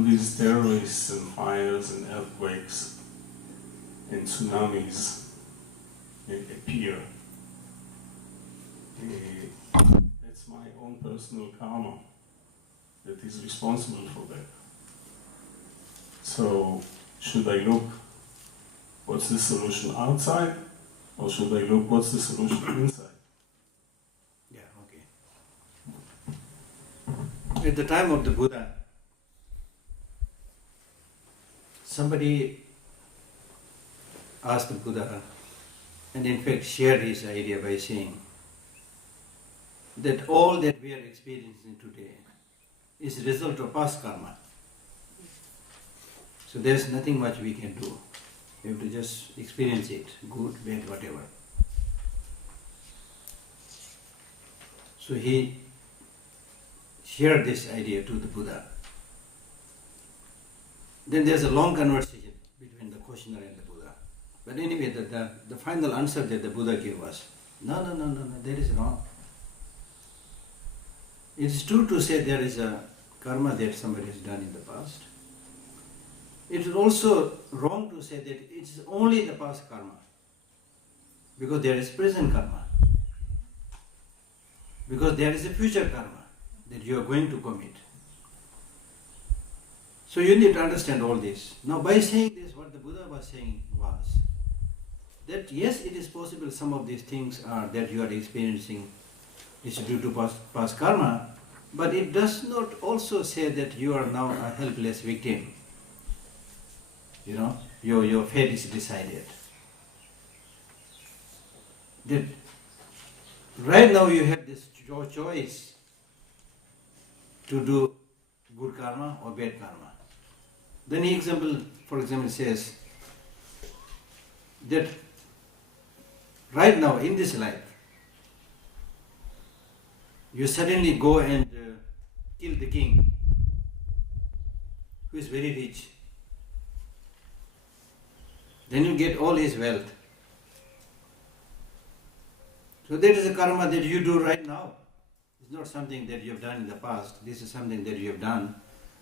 all these terrorists and fires and earthquakes and tsunamis appear, that's my own personal karma that is responsible for that. So, should I look what's the solution outside, or should I look what's the solution inside? Yeah, okay. At the time of the Buddha, somebody asked the Buddha, and in fact shared his idea by saying that all that we are experiencing today is a result of past karma. So there's nothing much we can do. We have to just experience it, good, bad, whatever. So he shared this idea to the Buddha. Then there's a long conversation between the questioner and the Buddha. But anyway, the final answer that the Buddha gave was, no, that is wrong. It's true to say there is a karma that somebody has done in the past. It is also wrong to say that it is only the past karma, because there is present karma, because there is a future karma that you are going to commit. So you need to understand all this. Now by saying this, what the Buddha was saying was that yes, it is possible some of these things that you are experiencing is due to past karma, but it does not also say that you are now a helpless victim. You know, your fate is decided. That right now you have this choice to do good karma or bad karma. Then for example, says that right now in this life, you suddenly go and kill the king who is very rich. Then you get all his wealth. So that is a karma that you do right now. It's not something that you have done in the past. This is something that you have done.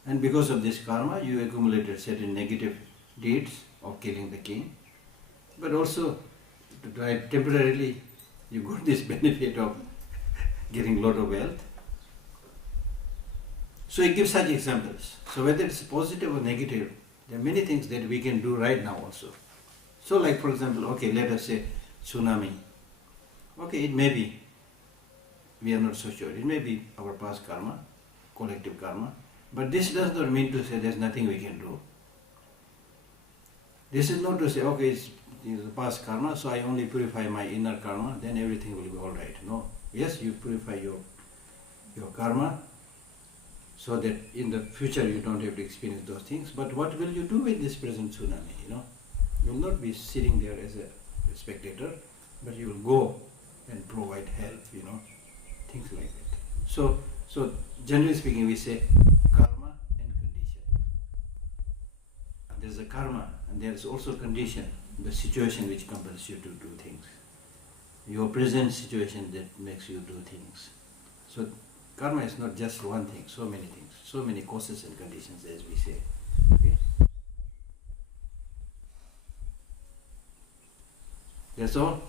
And because of this karma, you accumulated certain negative deeds of killing the king. But also, temporarily, you got this benefit of getting a lot of wealth. So he gives such examples. So whether it's positive or negative, there are many things that we can do right now also. So like for example, okay, let us say tsunami. Okay, it may be, we are not so sure, it may be our past karma, collective karma, but this does not mean to say there's nothing we can do. This is not to say, okay, it's the past karma, so I only purify my inner karma, then everything will be alright. No. Yes, you purify your karma so that in the future you don't have to experience those things, but what will you do with this present tsunami, you know? You will not be sitting there as a spectator, but you will go and provide help, you know, things like that. So generally speaking, we say karma and condition. There is a karma and there is also condition, the situation which compels you to do things. Your present situation that makes you do things. So karma is not just one thing, so many things, so many causes and conditions, as we say. Okay? That's all.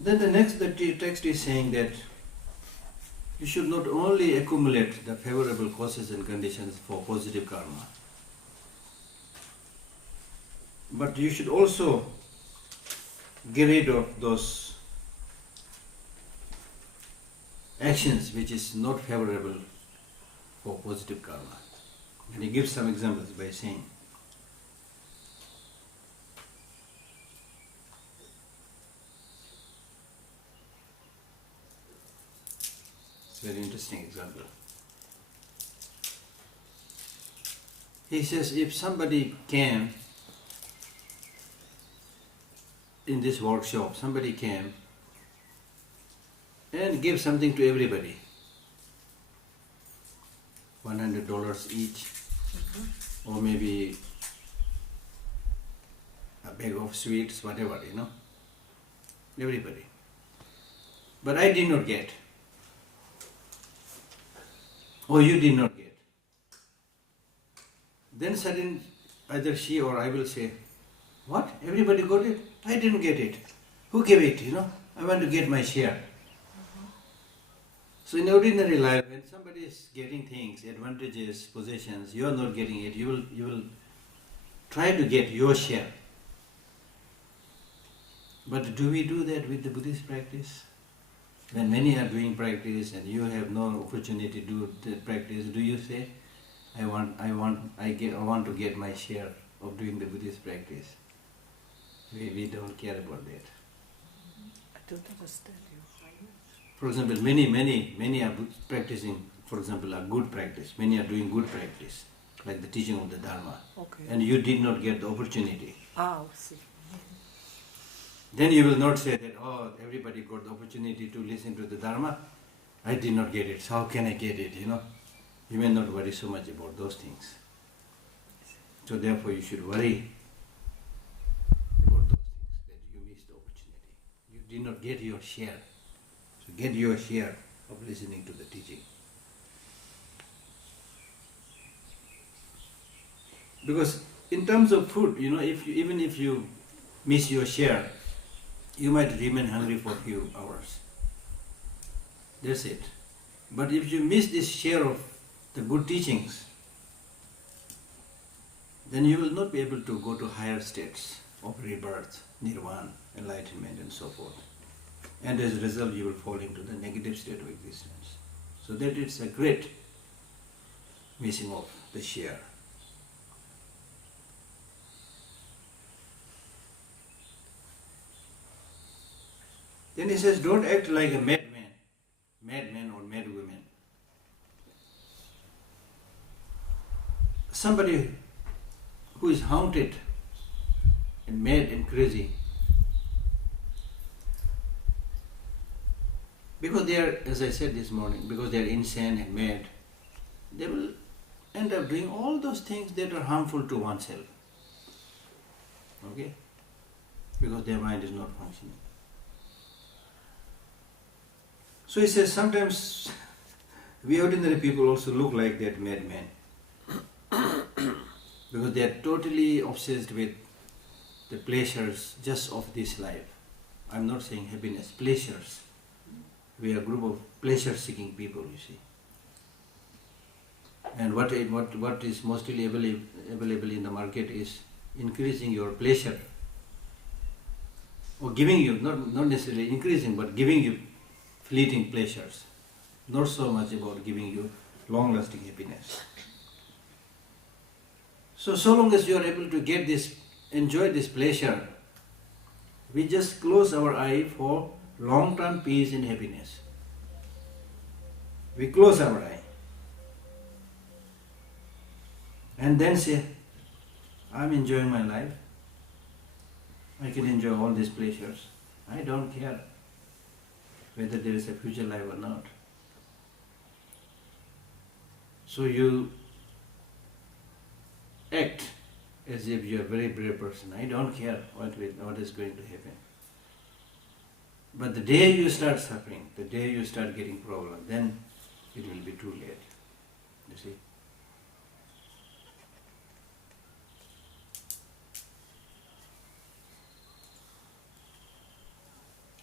Then the next text is saying that you should not only accumulate the favorable causes and conditions for positive karma, but you should also get rid of those actions which is not favorable for positive karma. And he gives some examples by saying, it's a very interesting example. He says, if somebody came in this workshop, somebody came and give something to everybody, $100 each, or maybe a bag of sweets, whatever, everybody. But I did not get. Oh, you did not get. Then suddenly, either she or I will say, what? Everybody got it? I didn't get it. Who gave it, I want to get my share. So in ordinary life, when somebody is getting things, advantages, possessions, you are not getting it, you will try to get your share. But do we do that with the Buddhist practice? When many are doing practice and you have no opportunity to do the practice, do you say, I want to get my share of doing the Buddhist practice? We don't care about that. I don't understand you. For example, many are practicing, for example, a good practice. Many are doing good practice, like the teaching of the Dharma. Okay. And you did not get the opportunity. I see. Then you will not say that, oh, everybody got the opportunity to listen to the Dharma. I did not get it, so how can I get it, You may not worry so much about those things. So therefore you should worry about those things, that you missed the opportunity. You did not get your share. So get your share of listening to the teaching. Because in terms of food, even if you miss your share, you might remain hungry for a few hours. That's it. But if you miss this share of the good teachings, then you will not be able to go to higher states of rebirth, nirvana, enlightenment and so forth. And as a result you will fall into the negative state of existence. So that it's a great missing of the share. Then he says, don't act like a madman or madwoman. Somebody who is haunted and mad and crazy, because they are, as I said this morning, because they are insane and mad, they will end up doing all those things that are harmful to oneself. Okay? Because their mind is not functioning. So he says, sometimes we ordinary people also look like that madman. Because they are totally obsessed with the pleasures just of this life. I'm not saying happiness, pleasures. We are a group of pleasure-seeking people, you see. And what is mostly available in the market is increasing your pleasure, or giving you, not necessarily increasing, but giving you fleeting pleasures. Not so much about giving you long-lasting happiness. So long as you are able to get this, enjoy this pleasure, we just close our eye for long-term peace and happiness. We close our eye. And then say, I'm enjoying my life. I can enjoy all these pleasures. I don't care whether there is a future life or not. So you act as if you are a very brave person. I don't care what is going to happen. But the day you start suffering, the day you start getting problems, then it will be too late. You see?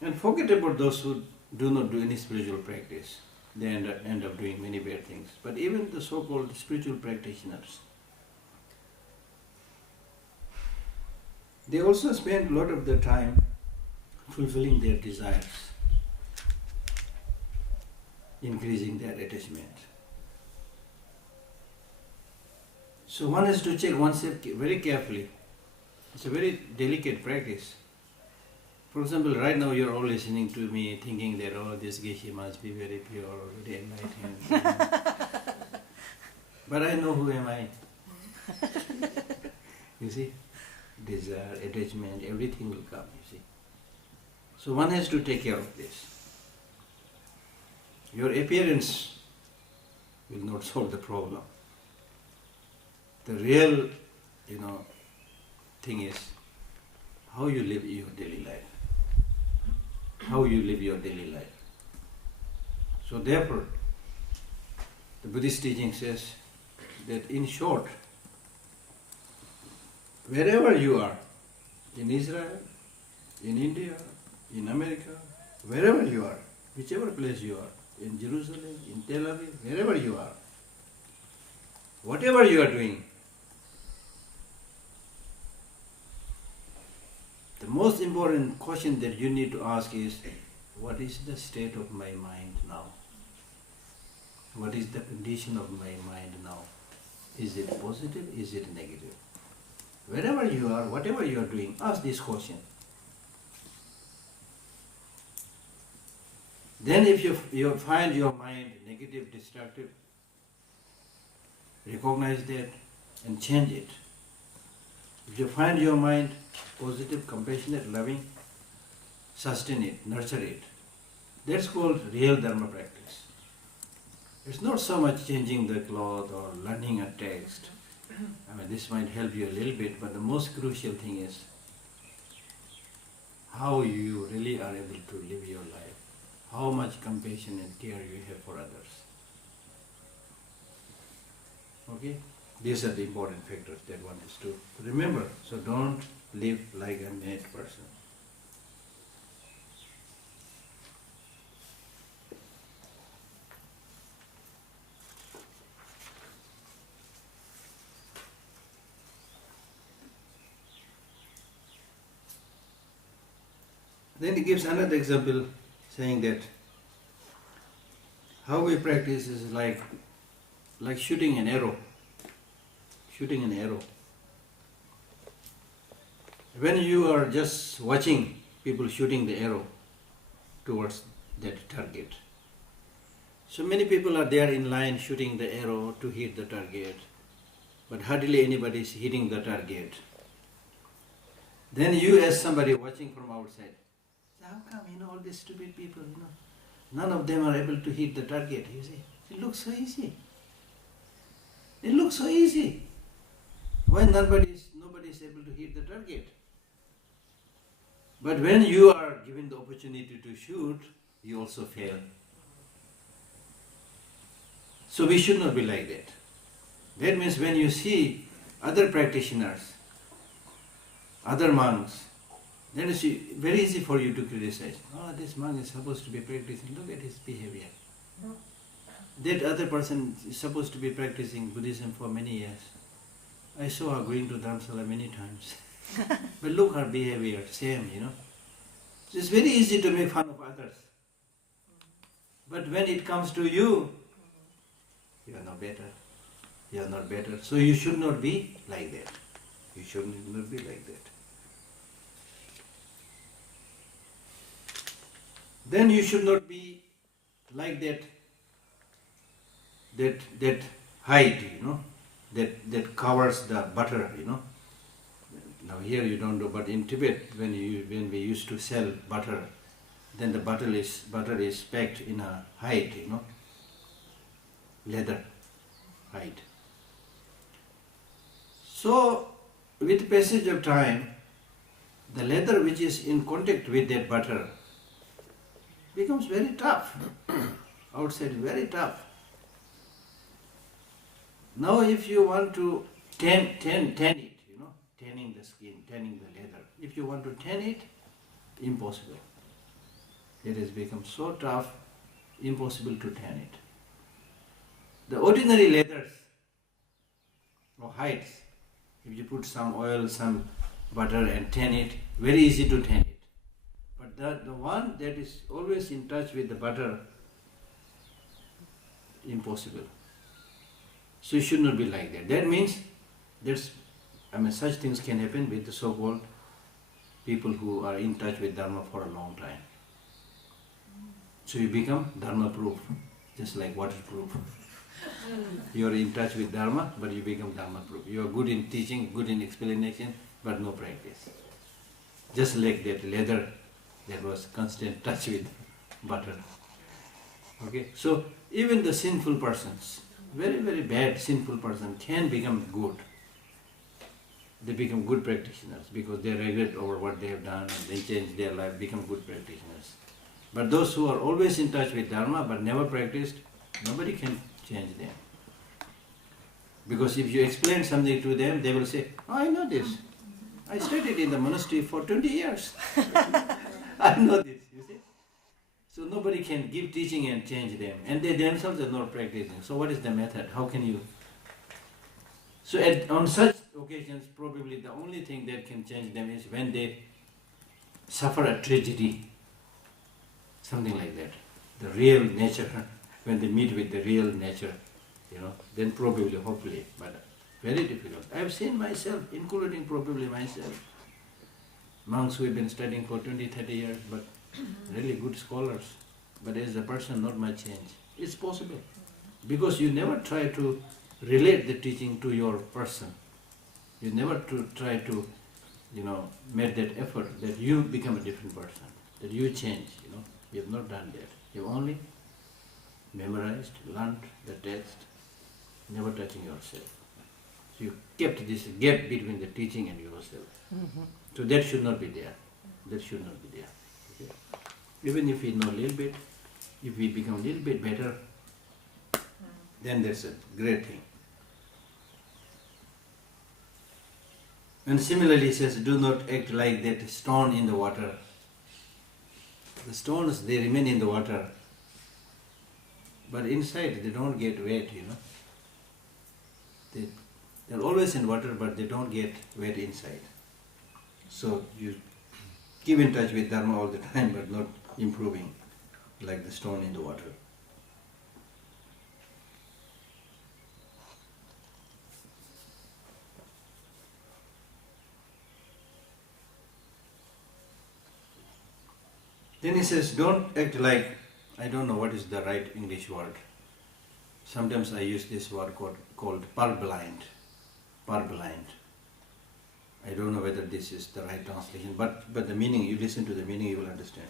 And forget about those who do not do any spiritual practice. They end up doing many bad things. But even the so-called spiritual practitioners, they also spend a lot of their time fulfilling their desires, increasing their attachment. So one has to check oneself very carefully. It's a very delicate practice. For example, right now you're all listening to me thinking that, oh, this Geshe must be very pure, very enlightened. But I know who am I. You see? Desire, attachment, everything will come, you see. So one has to take care of this. Your appearance will not solve the problem. The real, thing is how you live your daily life. How you live your daily life. So therefore, the Buddhist teaching says that in short, wherever you are, in Israel, in India, in America, wherever you are, whichever place you are, in Jerusalem, in Tel Aviv, wherever you are, whatever you are doing, the most important question that you need to ask is, what is the state of my mind now? What is the condition of my mind now? Is it positive? Is it negative? Wherever you are, whatever you are doing, ask this question. Then if you find your mind negative, destructive, recognize that and change it. If you find your mind positive, compassionate, loving, sustain it, nurture it. That's called real Dharma practice. It's not so much changing the cloth or learning a text. This might help you a little bit, but the most crucial thing is how you really are able to live your life. How much compassion and care you have for others. Okay? These are the important factors that one has to remember. So don't live like a mad person. Then he gives another example saying that how we practice is like shooting an arrow. Shooting an arrow. When you are just watching people shooting the arrow towards that target. So many people are there in line shooting the arrow to hit the target, but hardly anybody is hitting the target. Then you as somebody watching from outside, how come, all these stupid people, none of them are able to hit the target, you see. It looks so easy. It looks so easy. Why nobody is able to hit the target? But when you are given the opportunity to shoot, you also fail. So we should not be like that. That means when you see other practitioners, other monks, then it's very easy for you to criticize. Oh, this monk is supposed to be practicing, look at his behavior. That other person is supposed to be practicing Buddhism for many years. I saw her going to Dharamsala many times. But look her behavior, same, It's very easy to make fun of others. But when it comes to you, you are not better. You are not better. So you should not be like that. You should not be like that. Then you should not be like that hide, that covers the butter, Now here you don't know, but in Tibet, when we used to sell butter, then the butter is packed in a hide, leather hide. So with passage of time, the leather which is in contact with that butter becomes very tough. Outside very tough. Now if you want to tan it, tanning the skin, tanning the leather. If you want to tan it, impossible. It has become so tough, impossible to tan it. The ordinary leathers or hides, if you put some oil, some butter and tan it, very easy to tan it. But the one that is always in touch with the butter, impossible. So you should not be like that. That means such things can happen with the so-called people who are in touch with Dharma for a long time. So you become Dharma proof, just like waterproof. You are in touch with Dharma, but you become Dharma proof. You are good in teaching, good in explanation, but no practice. Just like that leather that was constant touch with butter. Okay, so even the sinful persons, very, very bad sinful person can become good. they become good practitioners because they regret over what they have done and they change their life, become good practitioners. But those who are always in touch with Dharma but never practiced, nobody can change them. Because if you explain something to them, they will say, oh, I know this. I studied in the monastery for 20 years. I know this, you see. So nobody can give teaching and change them. And they themselves are not practicing. So what is the method? How can you? So on such occasions, probably the only thing that can change them is when they suffer a tragedy. Something like that. The real nature, when they meet with the real nature, then probably, hopefully, but very difficult. I have seen myself, including probably myself, monks who have been studying for 20, 30 years, but really good scholars, but as a person, not much change. It's possible, because you never try to relate the teaching to your person. You never try to, make that effort that you become a different person, that you change, You have not done that. You have only memorized, learned the text, never touching yourself. So you kept this gap between the teaching and yourself. Mm-hmm. So that should not be there. That should not be there. Okay? Even if we know a little bit, if we become a little bit better, then that's a great thing. And similarly, he says, do not act like that stone in the water. The stones, they remain in the water, but inside they don't get wet, They're always in water, but they don't get wet inside. So you keep in touch with Dharma all the time, but not improving like the stone in the water. Then he says, don't act like, I don't know what is the right English word. Sometimes I use this word called purblind. Purblind. I don't know whether this is the right translation, but the meaning, you listen to the meaning, you will understand.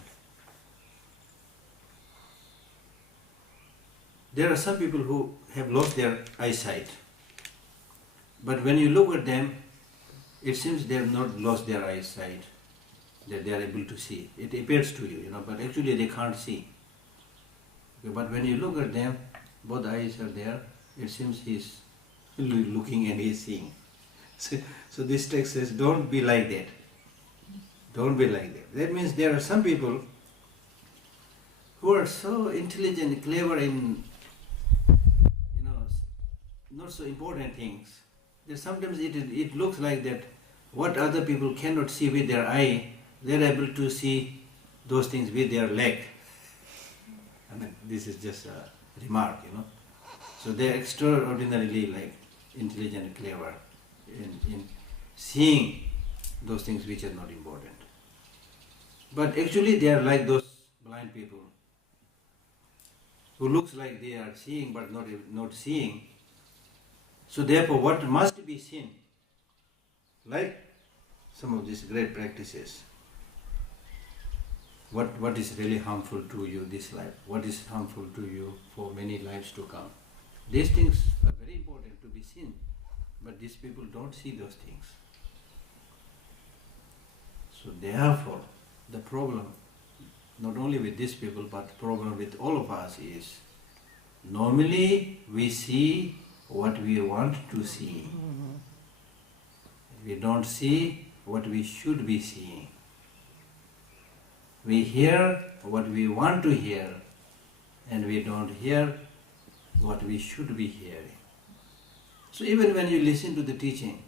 There are some people who have lost their eyesight, but when you look at them, it seems they have not lost their eyesight, that they are able to see. It appears to you, but actually they can't see. Okay, but when you look at them, both eyes are there, it seems he's looking and he's seeing. So this text says, don't be like that. Don't be like that. That means there are some people who are so intelligent, clever in, not so important things, that sometimes it looks like that what other people cannot see with their eye, they're able to see those things with their leg. I mean, this is just a remark, So they're extraordinarily intelligent and clever in seeing those things which are not important. But actually they are like those blind people who looks like they are seeing but not seeing. So therefore what must be seen, like some of these great practices, what is really harmful to you this life, what is harmful to you for many lives to come. These things are very important to be seen, but these people don't see those things. So therefore, the problem, not only with these people, but the problem with all of us is, normally we see what we want to see. We don't see what we should be seeing. We hear what we want to hear, and we don't hear what we should be hearing. So even when you listen to the teaching,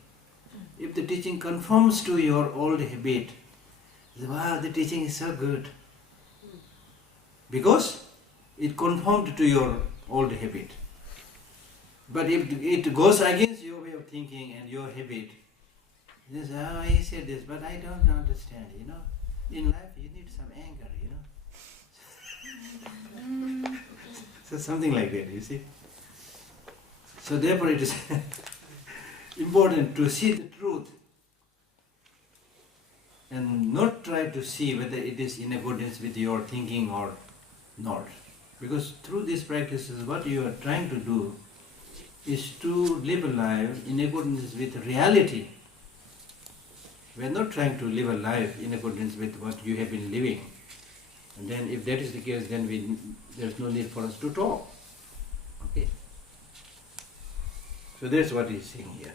if the teaching conforms to your old habit, wow, the teaching is so good. Because it conformed to your old habit. But if it goes against your way of thinking and your habit, you say, oh, he said this, but I don't understand, In life you need some anger, So something like that, you see. So therefore it is important to see the truth and not try to see whether it is in accordance with your thinking or not. Because through these practices, what you are trying to do is to live a life in accordance with reality, We are not trying to live a life in accordance with what you have been living. And then if that is the case, then there's no need for us to talk. Okay? So that's what he's saying here.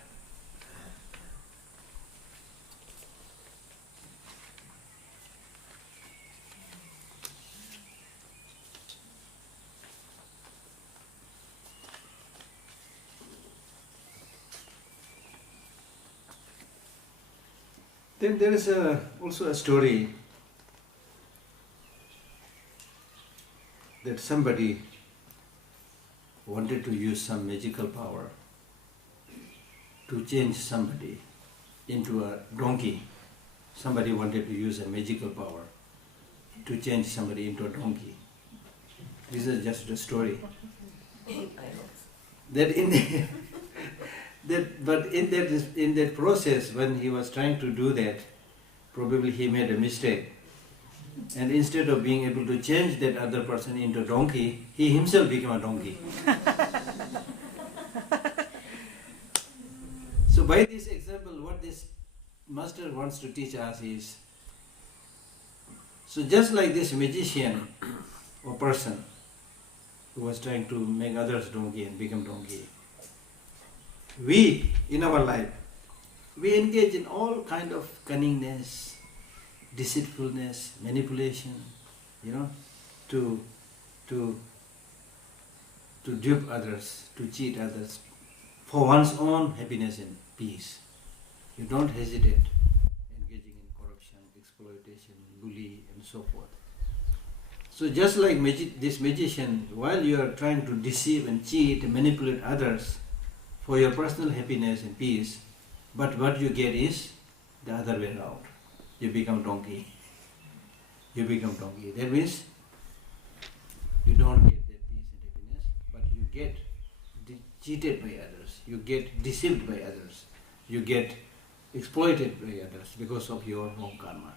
Then there is also a story that somebody wanted to use some magical power to change somebody into a donkey. Somebody wanted to use a magical power to change somebody into a donkey. This is just a story. That in in that process, when he was trying to do that, probably he made a mistake. And instead of being able to change that other person into a donkey, he himself became a donkey. So by this example, what this master wants to teach us is, so just like this magician or person who was trying to make others donkey and become donkey, we, in our life, we engage in all kind of cunningness, deceitfulness, manipulation, to dupe others, to cheat others, for one's own happiness and peace. You don't hesitate engaging in corruption, exploitation, bully, and so forth. So just like this magician, while you are trying to deceive and cheat and manipulate others for your personal happiness and peace, but what you get is the other way around. You become donkey. You become donkey. That means you don't get that peace and happiness, but you get cheated by others. You get deceived by others. You get exploited by others because of your wrong karma.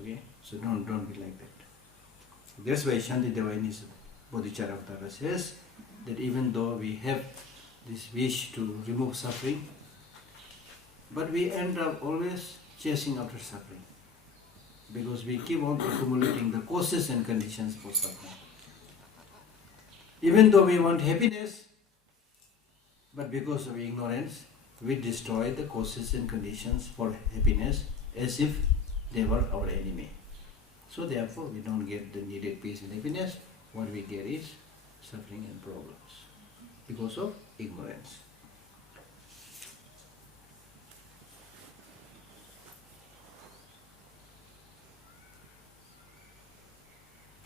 Okay? So don't be like that. That's why Shantideva in his Bodhicharyavatara says that even though we have this wish to remove suffering, but we end up always chasing after suffering, because we keep on accumulating the causes and conditions for suffering. Even though we want happiness, but because of ignorance, we destroy the causes and conditions for happiness as if they were our enemy. So therefore we don't get the needed peace and happiness. What we get is suffering and problems because of ignorance.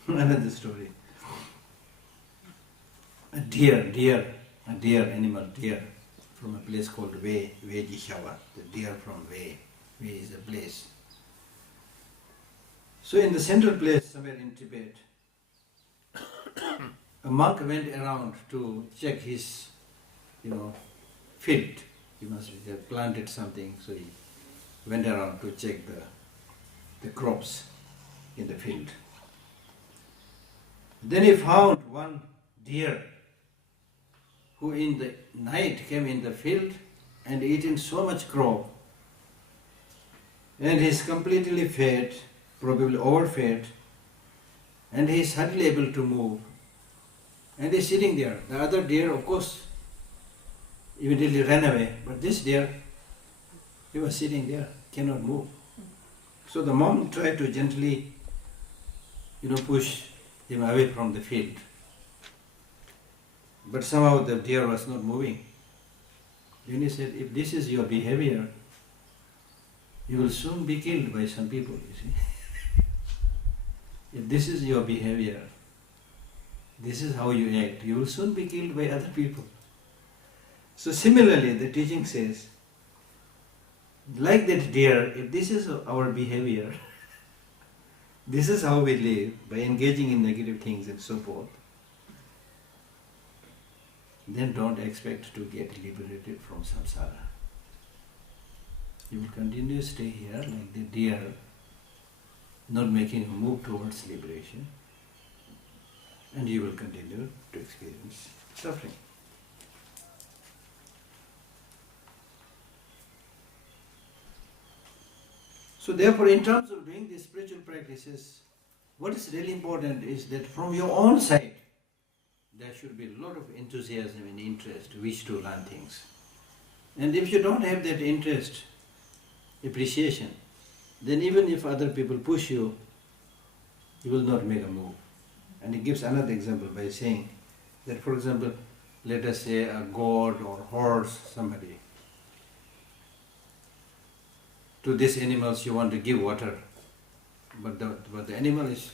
Another story. A deer from a place called Geshe, the deer from Wei. Wei is a place. So in the central place, somewhere in Tibet, a monk went around to check his, field. He must have planted something, so he went around to check the crops in the field. Then he found one deer who in the night came in the field and eaten so much crop, and he is completely fed, probably overfed, and he is hardly able to move, and he is sitting there. The other deer, of course, immediately ran away, but this deer, he was sitting there, cannot move. So the monk tried to gently, push him away from the field. But somehow the deer was not moving. Then he said, if this is your behavior, you will soon be killed by some people, you see. If this is your behavior, this is how you act, you will soon be killed by other people. So similarly, the teaching says, like that deer, if this is our behavior, this is how we live, by engaging in negative things and so forth, then don't expect to get liberated from samsara. You will continue to stay here like the deer, not making a move towards liberation, and you will continue to experience suffering. So therefore, in terms of doing these spiritual practices, what is really important is that from your own side, there should be a lot of enthusiasm and interest, wish to learn things. And if you don't have that interest, appreciation, then even if other people push you, you will not make a move. And he gives another example by saying that, for example, let us say a goat or horse, somebody. To these animals you want to give water, but the animal is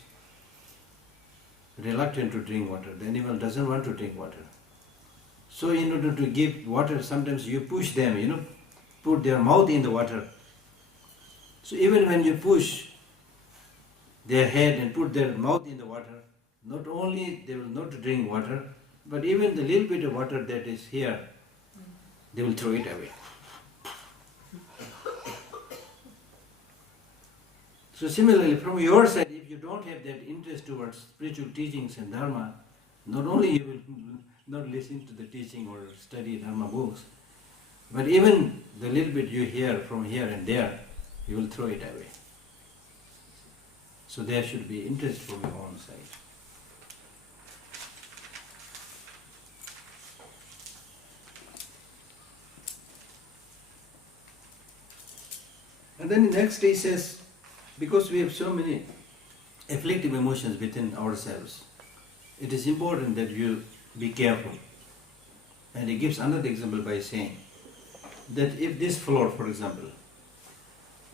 reluctant to drink water. The animal doesn't want to drink water. So in order to give water, sometimes you push them, put their mouth in the water. So even when you push their head and put their mouth in the water, not only they will not drink water, but even the little bit of water that is here, they will throw it away. So similarly, from your side, if you don't have that interest towards spiritual teachings and Dharma, not only you will not listen to the teaching or study Dharma books, but even the little bit you hear from here and there, you will throw it away. So there should be interest from your own side. And then next he says, because we have so many afflictive emotions within ourselves, it is important that you be careful. And he gives another example by saying that if this floor, for example,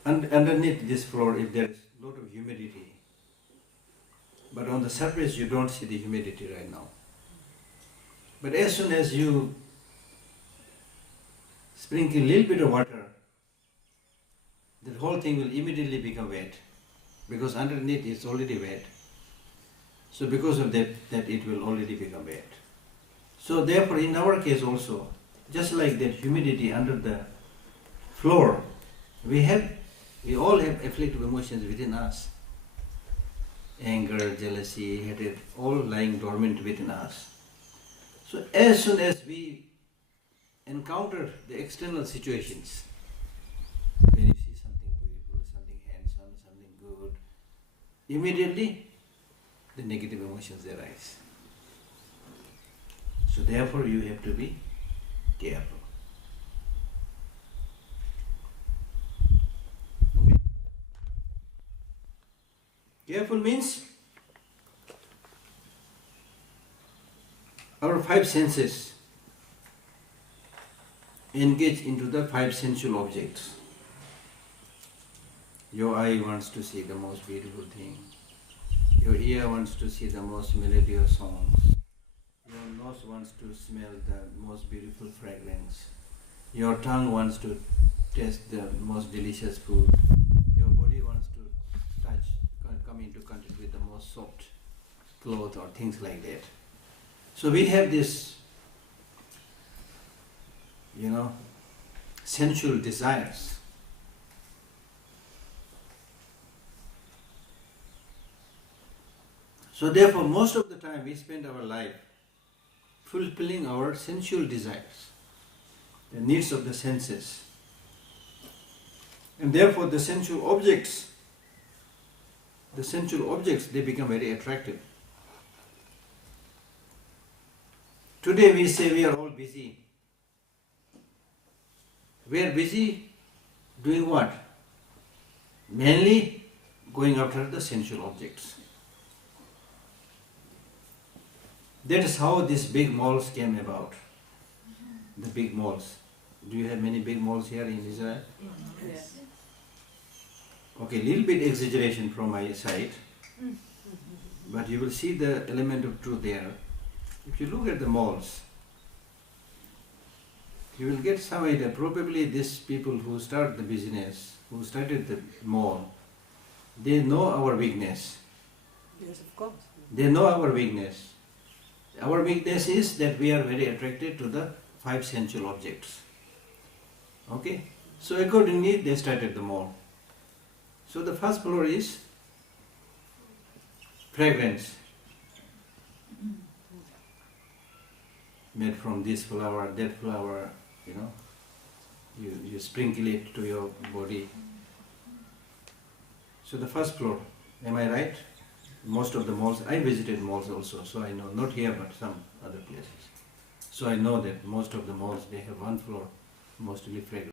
underneath this floor, if there is a lot of humidity, but on the surface you don't see the humidity right now. But as soon as you sprinkle a little bit of water, the whole thing will immediately become wet, because underneath it's already wet. So because of that it will already become wet. So therefore in our case also, just like that humidity under the floor, we all have afflictive emotions within us. Anger, jealousy, hatred, all lying dormant within us. So as soon as we encounter the external situations, when you see something beautiful, something handsome, something good, immediately the negative emotions arise. So therefore you have to be careful. Okay. Careful means our five senses engage into the five sensual objects. Your eye wants to see the most beautiful thing. Your ear wants to see the most melodious songs. Your nose wants to smell the most beautiful fragrance. Your tongue wants to taste the most delicious food. Your body wants to touch, come into contact with the most soft cloth or things like that. So we have this, sensual desires. So therefore, most of the time we spend our life fulfilling our sensual desires, the needs of the senses. And therefore the sensual objects, they become very attractive. Today we say we are all busy. We are busy doing what? Mainly going after the sensual objects. That is how these big malls came about. The big malls. Do you have many big malls here in Israel? Yes. Okay, little bit exaggeration from my side, but you will see the element of truth there. If you look at the malls, you will get some idea. Probably these people who start the business, who started the mall, they know our weakness. Yes, of course. They know our weakness. Our weakness is that we are very attracted to the five sensual objects. Okay? So accordingly, they started the mall. So the first floor is fragrance. Made from this flower, that flower, you sprinkle it to your body. So the first floor, am I right? Most of the malls, I visited malls also, so I know, not here but some other places. So I know that most of the malls, they have one floor, mostly fragrance.